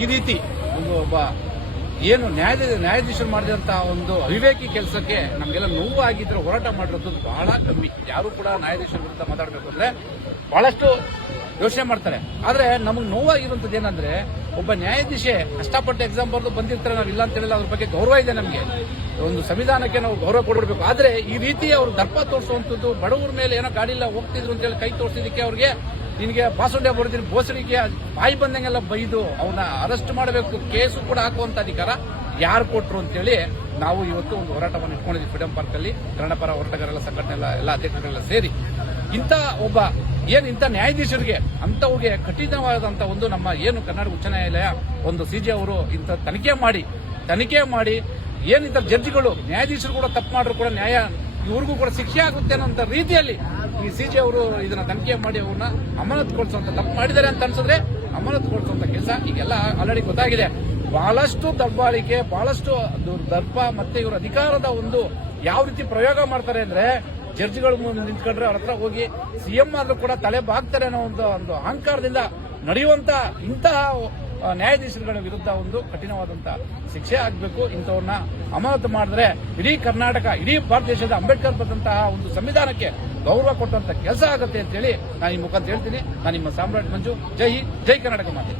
ಈ ರೀತಿ ಒಬ್ಬ ಏನು ನ್ಯಾಯಾಧೀಶರು ಮಾಡಿದಂತಹ ಒಂದು ಅವಿವೇಕಿ ಕೆಲಸಕ್ಕೆ ನಮಗೆಲ್ಲ ನೋವು ಆಗಿದ್ರೆ ಹೋರಾಟ ಮಾಡಿರೋದು ಬಹಳ ಕಮ್ಮಿ. ಯಾರು ಕೂಡ ನ್ಯಾಯಾಧೀಶರ ವಿರುದ್ಧ ಮಾತಾಡಬೇಕು ಅಂದ್ರೆ ಬಹಳಷ್ಟು ಯೋಚನೆ ಮಾಡ್ತಾರೆ. ಆದ್ರೆ ನಮಗೆ ನೋವಾಗಿರುವಂತದ್ದು ಏನಂದ್ರೆ ಒಬ್ಬ ನ್ಯಾಯಾಧೀಶೆ ಕಷ್ಟಪಟ್ಟು ಎಕ್ಸಾಮ್ ಬರೆದು ಬಂದಿರ್ತಾರೆ, ನಾವು ಇಲ್ಲ ಅಂತ ಹೇಳಿಲ್ಲ, ಅದ್ರ ಬಗ್ಗೆ ಗೌರವ ಇದೆ. ನಮಗೆ ಒಂದು ಸಂವಿಧಾನಕ್ಕೆ ನಾವು ಗೌರವ ಕೊಡಬೇಕು. ಆದ್ರೆ ಈ ರೀತಿ ಅವರು ದರ್ಪ ತೋರಿಸುವಂತದ್ದು, ಬಡವರ ಮೇಲೆ ಏನೋ ಗಾಡಿಲ್ಲ ಹೋಗ್ತಿದ್ರು ಅಂತ ಹೇಳಿ ಕೈ ತೋರಿಸಿದಕ್ಕೆ ಅವ್ರಿಗೆ ನಿನಗೆ ಬಾಸುಂಡೆ ಬರೆದಿನ ಬೋಸಡಿಗೆ ಬಾಯಿ ಬಂದಂಗೆಲ್ಲ ಬೈದು ಅವ್ರನ್ನ ಅರೆಸ್ಟ್ ಮಾಡಬೇಕು, ಕೇಸು ಕೂಡ ಹಾಕುವಂತ ಅಧಿಕಾರ ಯಾರು ಕೊಟ್ರು ಅಂತೇಳಿ ನಾವು ಇವತ್ತು ಒಂದು ಹೋರಾಟವನ್ನು ಇಟ್ಕೊಂಡಿದ್ವಿ ಫ್ರೀಡಂ ಪಾರ್ಕ್ ಅಲ್ಲಿ. ಕನ್ನಡ ಪರ ಹೋರಾಟಗಾರರ ಸಂಘಟನೆ ಎಲ್ಲ ಅಧ್ಯಕ್ಷರೆಲ್ಲ ಸೇರಿ ಇಂಥ ನ್ಯಾಯಾಧೀಶರಿಗೆ ಅಂತವ್ರಿಗೆ ಕಠಿಣವಾದಂತ ಒಂದು ನಮ್ಮ ಏನು ಕರ್ನಾಟಕ ಉಚ್ಚ ನ್ಯಾಯಾಲಯ ಒಂದು ಸಿಜೆ ಅವರು ಇಂಥ ತನಿಖೆ ಮಾಡಿ ಏನಿಂತ ಜಡ್ಜಿಗಳು ನ್ಯಾಯಾಧೀಶರು ಕೂಡ ತಪ್ಪು ಮಾಡಿದ್ರು ಕೂಡ ನ್ಯಾಯ ಇವ್ರಿಗೂ ಕೂಡ ಶಿಕ್ಷೆ ಆಗುತ್ತೆ ಅನ್ನೋ ರೀತಿಯಲ್ಲಿ ಈ ಸಿಜೆ ಅವರು ಇದನ್ನ ತನಿಖೆ ಮಾಡಿ ಅವ್ರನ್ನ ಅಮಾನತುಗೊಳಿಸುವಂತ ತಪ್ಪು ಮಾಡಿದ್ದಾರೆ ಅಂತ ಅನ್ಸಿದ್ರೆ ಅಮಾನತುಗೊಳಿಸುವಂತ ಕೆಲಸ ಈಗೆಲ್ಲ ಆಲ್ರೆಡಿ ಗೊತ್ತಾಗಿದೆ. ಬಹಳಷ್ಟು ದಬ್ಬಾಳಿಕೆ, ಬಹಳಷ್ಟು ದರ್ಪ ಮತ್ತೆ ಇವರ ಅಧಿಕಾರದ ಒಂದು ಯಾವ ರೀತಿ ಪ್ರಯೋಗ ಮಾಡ್ತಾರೆ ಅಂದ್ರೆ ಜಡ್ಜಿಗಳು ಮುಂದೆ ನಿಂತ್ಕೊಂಡ್ರೆ ಅವ್ರ ಹತ್ರ ಹೋಗಿ ಸಿಎಂ ಆದ್ರೂ ಕೂಡ ತಲೆ ಬಾಗ್ತಾರೆ ಅನ್ನೋ ಒಂದು ಅಹಂಕಾರದಿಂದ ನಡೆಯುವಂತ ಇಂತಹ ನ್ಯಾಯಾಧೀಶರುಗಳ ವಿರುದ್ಧ ಒಂದು ಕಠಿಣವಾದಂತಹ ಶಿಕ್ಷೆ ಆಗಬೇಕು. ಇಂಥವ್ರನ್ನ ಅಮಾನತು ಮಾಡಿದ್ರೆ ಇಡೀ ಕರ್ನಾಟಕ, ಇಡೀ ಭಾರತ ದೇಶದ ಅಂಬೇಡ್ಕರ್ ಬರೆದಂತಹ ಒಂದು ಸಂವಿಧಾನಕ್ಕೆ ಗೌರವ ಕೊಟ್ಟಂತ ಕೆಲಸ ಆಗುತ್ತೆ ಅಂತ ಹೇಳಿ ನಾನು ಈ ಮುಖಾಂತರ ಹೇಳ್ತೀನಿ. ನಾನು ನಿಮ್ಮ ಸಾಮ್ರಾಟ್ ಮಂಜು. ಜೈ ಹಿಂದ್, ಜೈ ಕರ್ನಾಟಕ ಮಾತೆ.